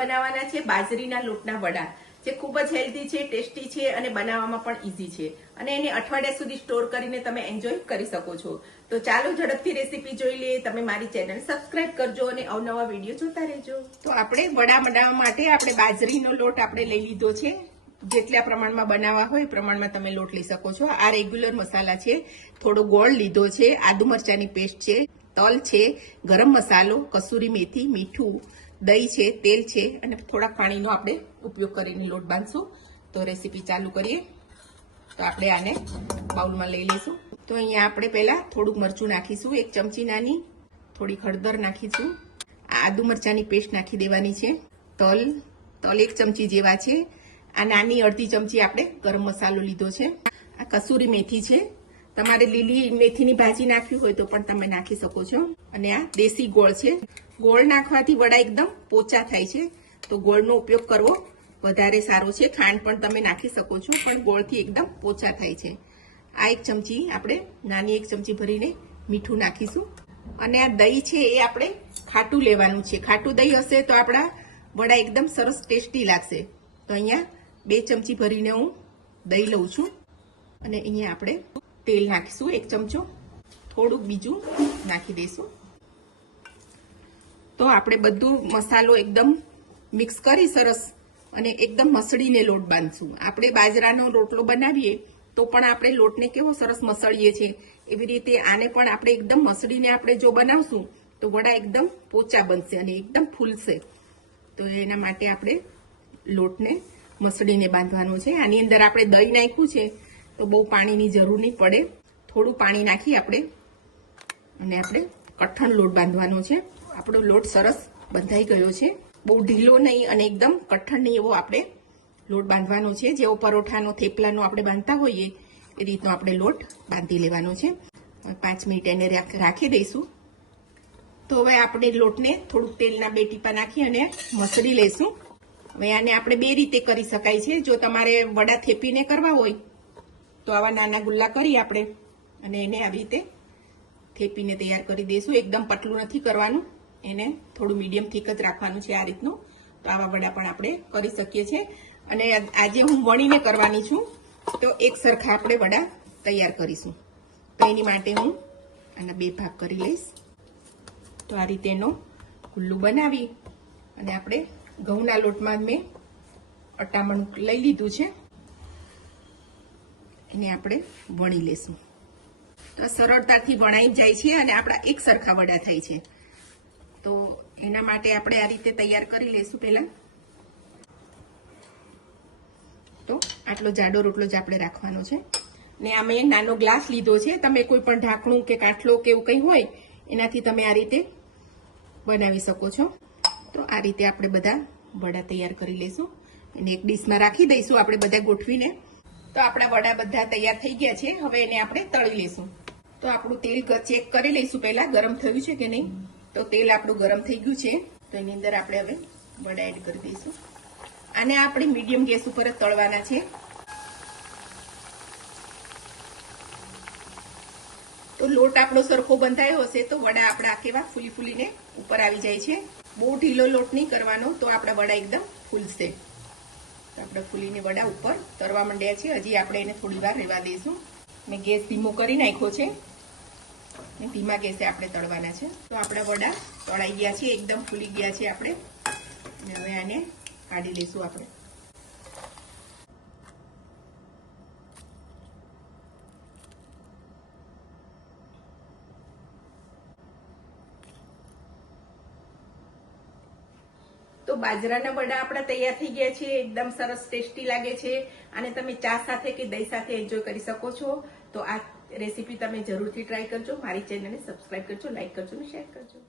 બનાવવાના છે બાજરીના લોટના વડા, જે ખૂબ જ હેલ્ધી છે, ટેસ્ટી છે અને બનાવવામાં પણ ઈઝી છે અને એને અઠવાડિયા સુધી સ્ટોર કરીને તમે એન્જોય કરી શકો છો. તો ચાલો ઝડપથી રેસીપી જોઈ લઈએ. તમે મારી ચેનલ સબસ્ક્રાઇબ કરજો અને અવનવા વિડીયો જોતા રહેજો. તો આપણે વડા બનાવવા માટે આપણે બાજરીનો લોટ આપણે લઈ લીધો છે. જેટલા પ્રમાણમાં બનાવવા હોય એ પ્રમાણમાં તમે લોટ લઈ શકો છો. આ રેગ્યુલર મસાલા છે. થોડો ગોળ લીધો છે, આદુ મરચાની પેસ્ટ છે, તલ છે, ગરમ મસાલો, કસૂરી મેથી, મીઠું, દહીં છે, તેલ છે અને થોડા પાણીનો આપણે ઉપયોગ કરીને લોટ બાંધશું. તો રેસીપી ચાલુ કરીએ. તો આપણે આને બાઉલમાં લઈ લઈશું. તો અહીંયા આપણે પહેલા થોડુંક મરચું નાખીશું, 1 ચમચી નાની, થોડી હળદર નાખીશું. આ આદુ મરચાની પેસ્ટ નાખી દેવાની છે. તલ 1 ચમચી જેવા છે. આ નાની અડધી ચમચી આપણે ગરમ મસાલો લીધો છે. આ કસૂરી મેથી છે. તમારે લીલી મેથીની ભાજી નાખવી હોય તો પણ તમે નાખી શકો છો. અને આ દેશી ગોળ છે. ગોળ નાખવાથી વડા એકદમ પોચા થાય છે, તો ગોળનો ઉપયોગ કરવો વધારે સારો છે. ખાંડ પણ તમે નાખી શકો છો, પણ ગોળથી એકદમ પોચા થાય છે. આ 1 ચમચી આપણે નાની 1 ચમચી ભરીને મીઠું નાખીશું. અને આ દહીં છે એ આપણે ખાટું લેવાનું છે. ખાટું દહીં હશે તો આપણા વડા એકદમ સરસ ટેસ્ટી લાગશે. તો અહીંયા 2 ચમચી ભરીને હું દહીં લઉં છું. અને અહીંયા આપણે તેલ નાખીશું 1 ચમચો, થોડુંક બીજું નાખી દઈશું. તો આપણે બધું મસાલો એકદમ મિક્સ કરી સરસ અને એકદમ મસળીને લોટ બાંધશું. આપણે બાજરાનો રોટલો બનાવીએ તો પણ આપણે લોટને કેવો સરસ મસળીએ છીએ, એવી રીતે આને પણ આપણે એકદમ મસળીને આપણે જો બનાવશું તો વડા એકદમ પોચા બનશે અને એકદમ ફૂલશે. તો એના માટે આપણે લોટને મસળીને બાંધવાનો છે. આની અંદર આપણે દહીં નાખ્યું છે તો બહુ પાણીની જરૂર નહીં પડે. થોડું પાણી નાખી આપણે અને આપણે કઠણ લોટ બાંધવાનો છે. આપણો લોટ સરસ બંધાઈ ગયો છે. બહુ ઢીલો નહીં અને એકદમ કઠણ નહીં એવો આપણે લોટ બાંધવાનો છે. જેવો પરોઠાનો થેપલાનો આપણે બાંધતા હોઈએ એ રીતનો આપણે લોટ બાંધી લેવાનો છે. 5 મિનિટ એને રાખી દઈશું. તો હવે આપણે લોટને થોડુંક તેલના 2 ટીપા નાખી અને મસળી લઈશું. હવે આને આપણે 2 રીતે કરી શકાય છે. જો તમારે વડા થેપીને કરવા હોય તો આવા નાના ગુલ્લા કરી આપણે અને એને આવી રીતે થેપીને તૈયાર કરી દઈશું. એકદમ પતલું નથી કરવાનું, એને થોડું મીડિયમ થીક જ રાખવાનું છે આ રીતનું. તો આવા વડા પણ આપણે કરી શકીએ છીએ. અને આજે હું વણીને કરવાની છું, તો એક સરખા આપણે વડા તૈયાર કરીશું. તો એની માટે હું આના 2 ભાગ કરી લઈશ. તો આ રીતે એનો ગુલ્લું બનાવી અને આપણે ઘઉંના લોટમાં મેં અટામણ લઈ લીધું છે, એને આપણે વણી લેશું. તો સરળતાથી વણાઈ જાય છે અને આપણા એક સરખા વડા થાય છે. તો એના માટે આપણે આ રીતે તૈયાર કરી લઈશું. પહેલા તો આટલો જાડો રોટલો જ આપણે રાખવાનો છે. ને આ મેં નાનો ગ્લાસ લીધો છે. તમે કોઈ પણ ઢાંકણું કે કાટલો કે એવું કંઈ હોય એનાથી તમે આ રીતે બનાવી શકો છો. તો આ રીતે આપણે બધા વડા તૈયાર કરી લઈશું. એને એક ડીશમાં રાખી દઈશું આપણે બધા ગોઠવીને. તો આપણા વડા બધા તૈયાર થઈ ગયા છે. હવે એને આપણે તળી લઈશું. તો આપણું તેલ ચેક કરી લઈશું પહેલા ગરમ થયું છે કે નહીં. તો તેલ આપણું ગરમ થઈ ગયું છે. તો એની અંદર આપણે હવે વડા એડ કરી દઈશું. આને આપણે મીડિયમ ગેસ ઉપર જ તળવાના છે. તો લોટ આપણો સરખો બંધાયો હશે તો વડા આપણા કેવા ફૂલીને ઉપર આવી જાય છે. બહુ ઢીલો લોટ નહીં કરવાનો, તો આપણા વડા એકદમ ફૂલશે. તો આપણે ફૂલીને વડા ઉપર તરવા માંડ્યા છે. હજી આપણે એને થોડી વાર રહેવા દઈશું. મેં ગેસ ધીમો કરી નાખ્યો છે. ધીમા ગેસે આપણે તળવાના છે. તો આપણા વડા તળાઈ ગયા છે, એકદમ ફૂલી ગયા છે આપણે. હવે આને કાઢી લઈશું આપણે. તો બાજરાના વડા આપણા તૈયાર થઈ ગયા છે. એકદમ સરસ ટેસ્ટી લાગે છે અને તમે ચા સાથે કે દહીં સાથે એન્જોય કરી શકો છો. તો આ રેસીપી તમે જરૂરથી ટ્રાય કરજો. મારી ચેનલને સબસ્ક્રાઇબ કરજો, લાઈક કરજો અને શેર કરજો.